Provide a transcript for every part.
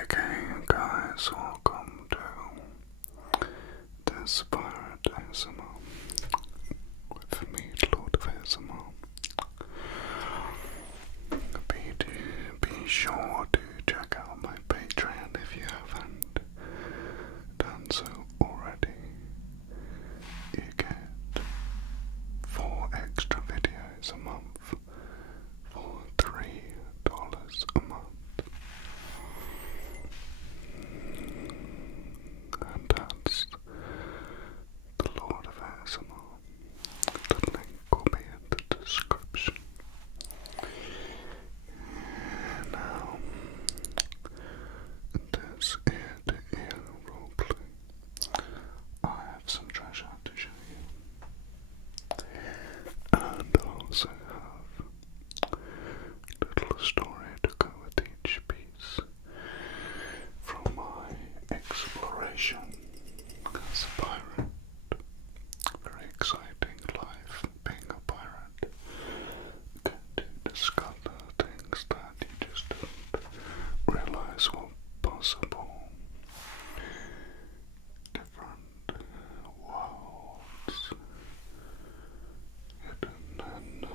Okay, guys, welcome to this Pirate ASMR with me, Lord of ASMR. Be sure to check out my Patreon if you haven't done so already. You get 4 extra videos a month for $3 a month. And that's the Lord of ASMR. The link will be in the description. Now, this ear-to-ear roleplay, I have some treasure to show you. And I also have a little story to go with each piece from my exploration as a pirate. Very exciting life being a pirate. Get to discover things that you just didn't realize were possible. Different worlds, hidden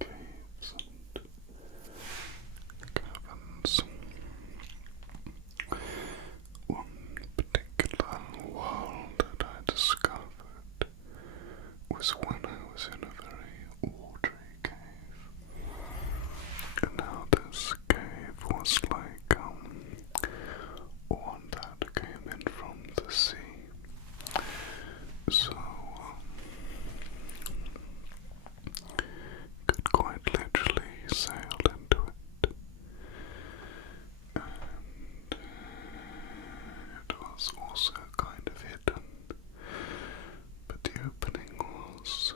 caves and caverns. One particular world that I discovered was when I was in a very watery cave. And now this cave was like one that came in from the sea. So could quite literally sail into it. And it was also kind of hidden, but the opening was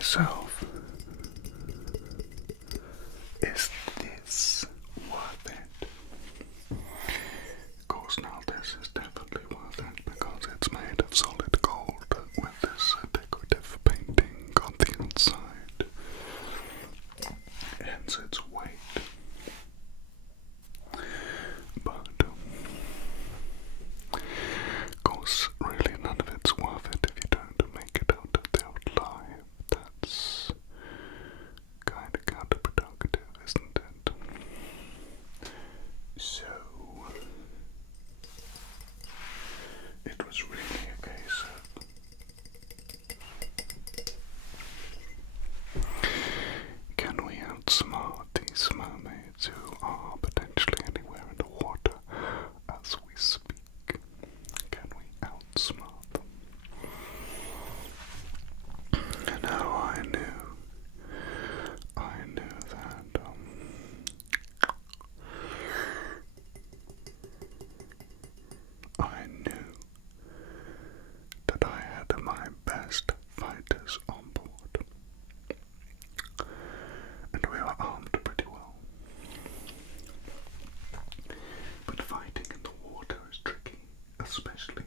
myself, is this worth it? Of course, now this is definitely worth it because it's made of solid gold with this decorative painting on the inside. Hence its weight. But, of course, really none of it's worth it if you don't make it out of the life. That's kind of counterproductive, isn't it? So, it was really a case of, can we outsmart these mermaids who are potentially anywhere in the water as we speak? Can we outsmart them? And now I knew that I knew that I had my best fighters on board, and we were armed pretty well. But fighting in the water is tricky, especially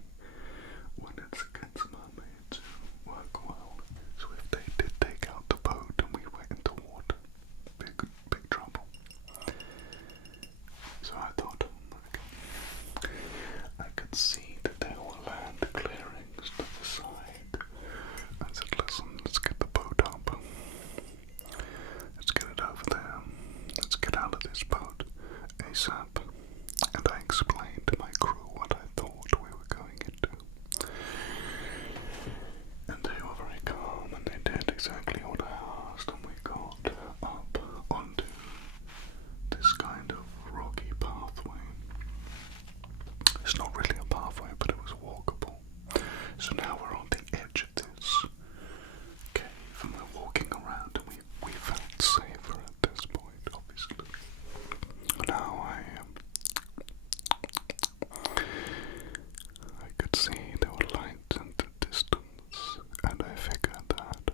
when it's against mermaids who work well. So if they did take out the boat and we went into water, big trouble. So I thought, okay, I could see that there were land clearings to the side. I said, listen, let's get the boat up. Let's get it over there. Let's get out of this boat ASAP. And I explained to my crew what I thought we were going into. And they were very calm and they did exactly what I asked, and we got up onto this kind of rocky pathway. It's not really a pathway, but it was walkable. So now we're on the edge of this cave and we're walking around, and we felt safer at this point, obviously. Now I could see there were lights in the distance, and I figured that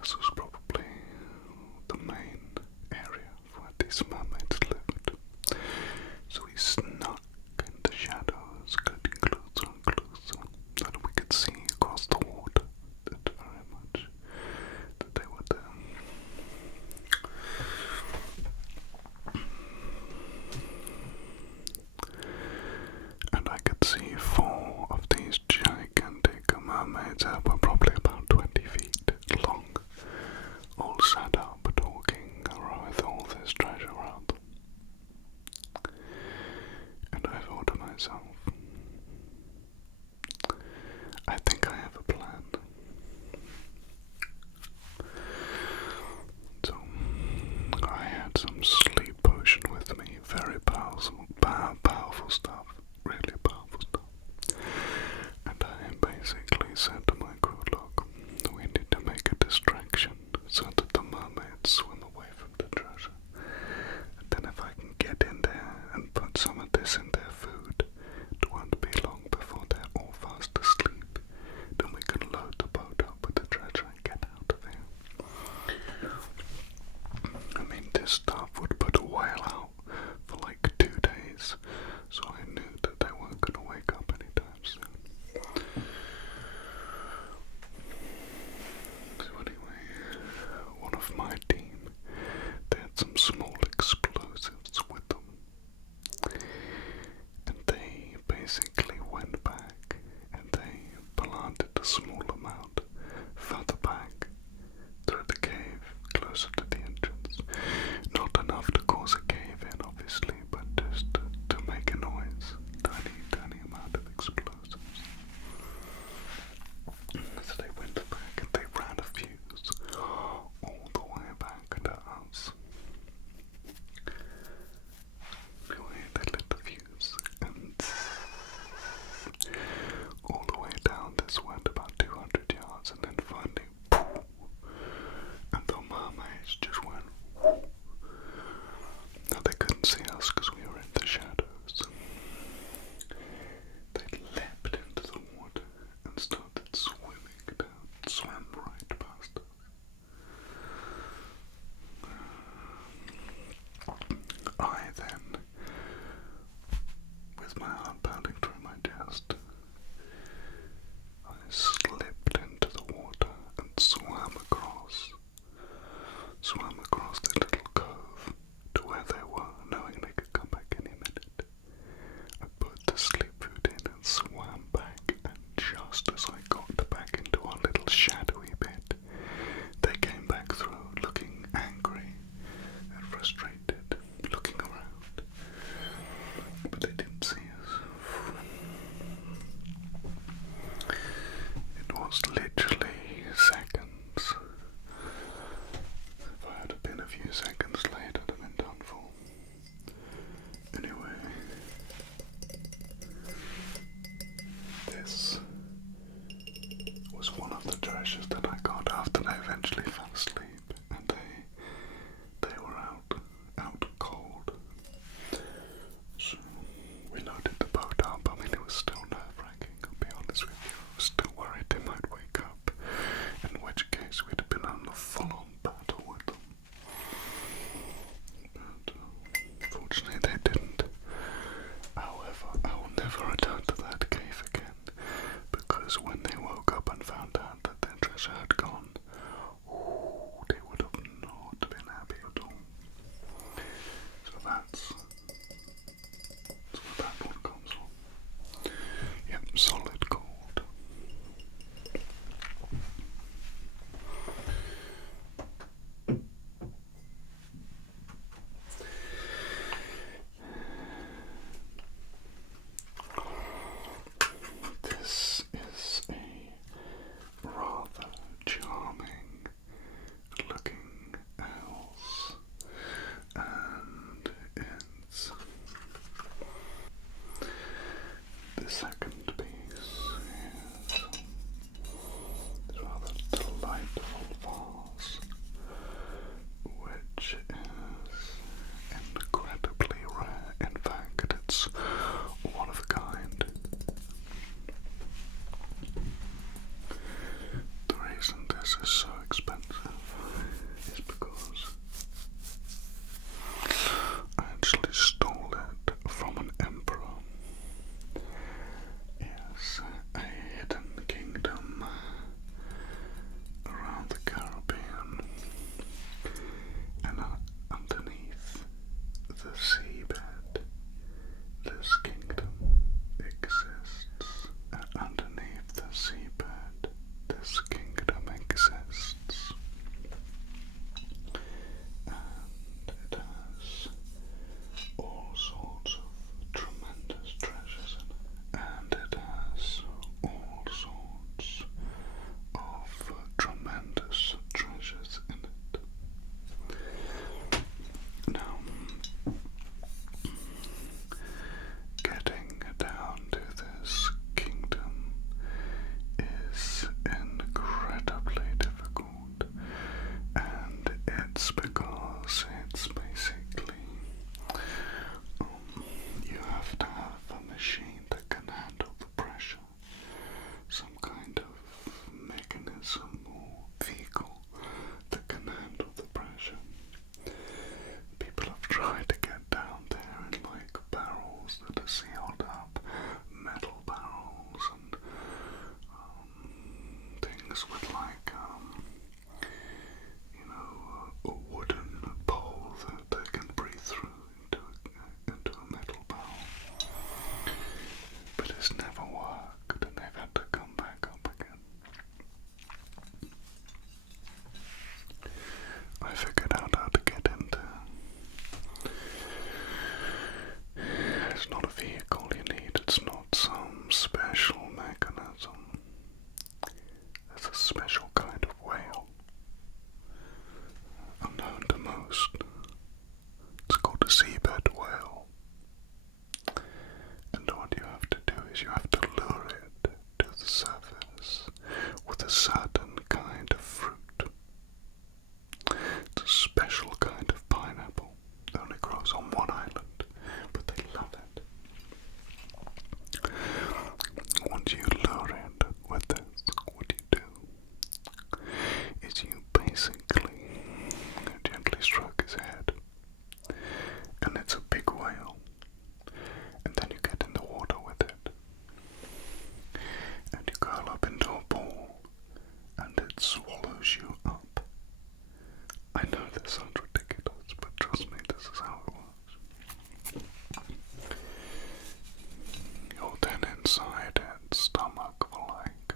this was probably the main area where these mermaids lived. So we snuck in the shadows, getting closer and closer, and we could see across the water that very much that they were there. And I could see 4 of these gigantic mermaids that were probably about 20 feet long, all sat up talking with all this treasure around them. And I thought to myself, I think I have a plan. So I had some sleep potion with me, very powerful stuff, really powerful stuff. And I basically said to my crew, look, we need to make a distraction so that the mermaids swim away from the treasure. And then if I can get in there and put some of this in their food, it won't be long before they're all fast asleep. Then we can load the boat up with the treasure and get out of here. I mean, this stuff would put a whale out for like 2 days, so I knew that they weren't going to wake up anytime soon. So anyway, one of my team, they had some small explosives with them, and they basically went back and they planted a small amount further back through the cave, closer to the entrance. Not this is so expensive is because I actually stole it from an emperor. Yes, a hidden kingdom around the Caribbean, and underneath the seabed, this kingdom exists. And underneath the seabed, this kingdom exists. And it has all sorts of tremendous treasures in it. And it has all sorts of tremendous treasures in it. Now, getting down to this kingdom is incredibly difficult, and it's because it's basically you have to have a machine that can handle the pressure, some kind of mechanism or vehicle that can handle the pressure. People have tried to get down there in like barrels that are sealed up, metal barrels, and things with like a wooden pole that they can breathe through into a metal barrel. But it's never worked, and they've had to come back up again. I figured out how to get in there. It's not a vehicle you need, it's not some special mechanism. It's a special kind of whale, unknown to most. It's called a seabed whale. And what you have to do is you have to lure it to the surface with a certain kind of fruit. It's a special kind of pineapple. It only grows on one island, but they love it. Once you lure it with this, what you do is you basically gently stroke his head, and it's a big whale, and then you get in the water with it, and you curl up into a ball, and it swallows you up. I know this sounds ridiculous, but trust me, this is how it works. You're then inside its stomach for like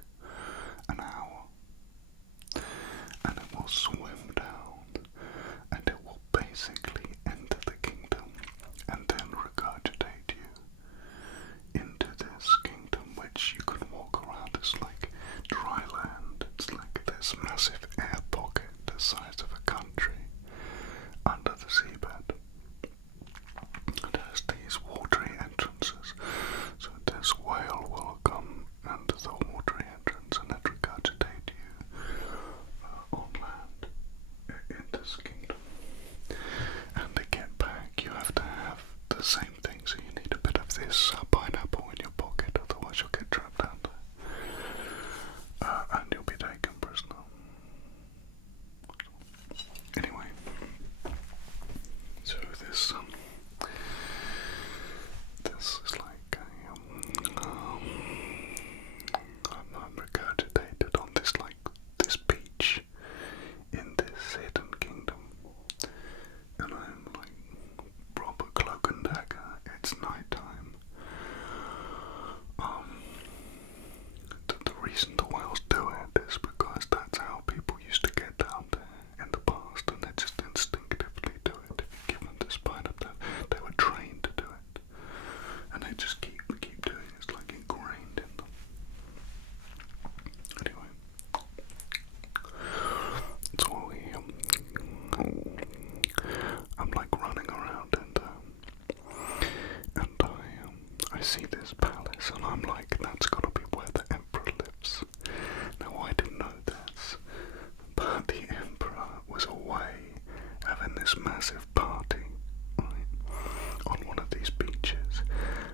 an hour, and it will swim down, and it will basically enter the kingdom, and then regurgitate you into this kingdom, which you can walk around. It's like dry land. It's like this massive air pocket the size of a country under the seabed. It has these watery entrances, so this whale will come under the watery entrance and then regurgitate you on land in this kingdom. And to get back, you have to have the same thing, so you need a bit of this pineapple in your pocket, otherwise you'll get trapped down there. And you'll be taken prisoner. Anyway, so this is like I'm regurgitated on this beach in this hidden kingdom, and I'm like proper cloak and dagger. It's night time. The reason the whales do it is because that's how people used to get down there in the past, and they just instinctively do it. If you give them this pineapple, they were trained to do it, and they just keep doing it. It's like ingrained in them. Anyway, so I'm like running around, and I see this palace, and I'm like, that's gotta be where the emperor lives. Now I didn't know this, but the emperor was away having this massive party, right, on one of these beaches,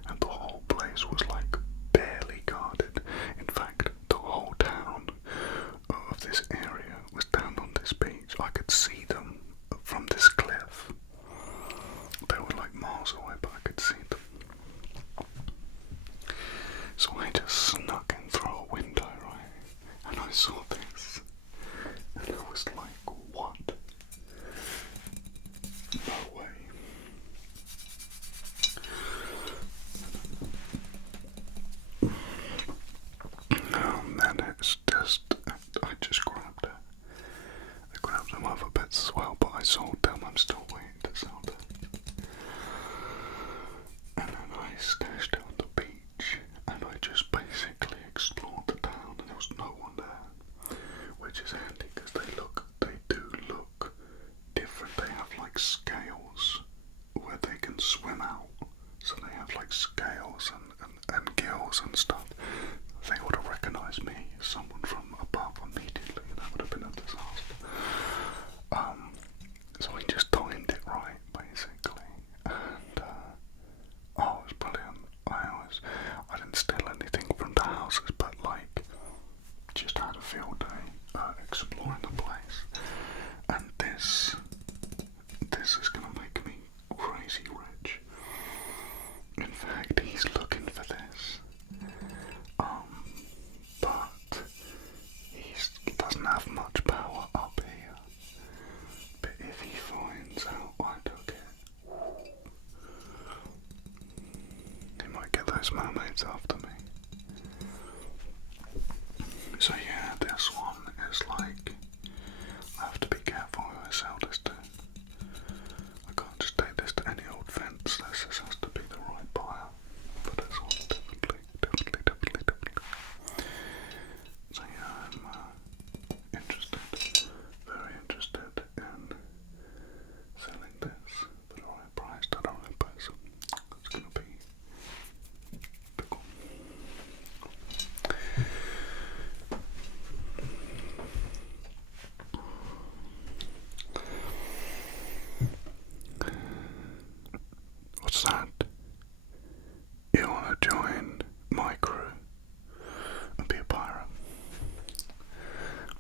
and the whole place was like barely guarded. In fact, the whole town of this area this is gonna make me crazy rich. In fact, he's looking for this. But he doesn't have much power up here. But if he finds out I took it, he might get those mermaids after me. So yeah, this one is like, I have to be careful who I sell this to. I can't just take this to any old fence. This has to be the right buyer for this one, definitely. So yeah, I'm interested, very interested in selling this for the right price to the right person. It's gonna be cool. What's that? You wanna join my crew and be a pirate?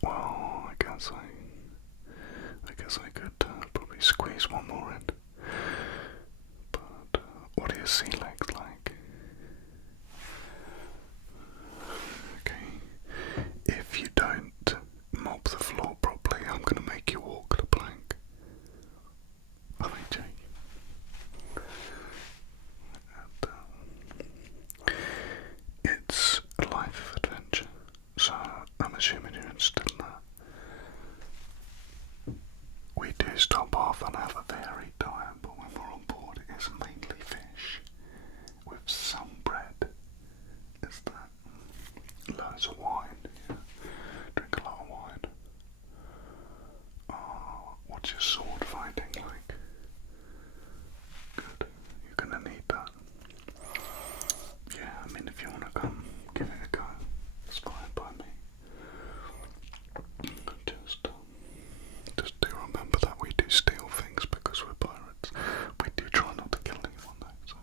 Well, I guess I could probably squeeze one more in. But what are your sea legs like? Okay. If you don't mop the floor properly, I'm gonna make you walk the plank. I'm joking. It's a life of adventure, so I'm assuming you're interested in that. We do stop off and have a varied diet, but when we're on board, it's mainly fish with some bread. Is that loads of wine? Yeah. Drink a lot of wine. What's your sword fighting like? Good. You're gonna need that. Yeah, I mean, if you wanna come, give it a go. It's fine by me. Just do remember that we do steal things because we're pirates. We do try not to kill anyone though, so.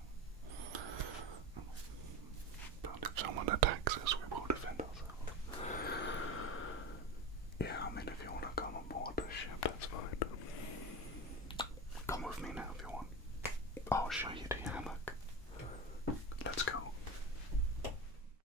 But if someone attacks us, we will defend ourselves. Yeah, I mean, if you want to come on board the ship, that's fine. Come with me now if you want. I'll show you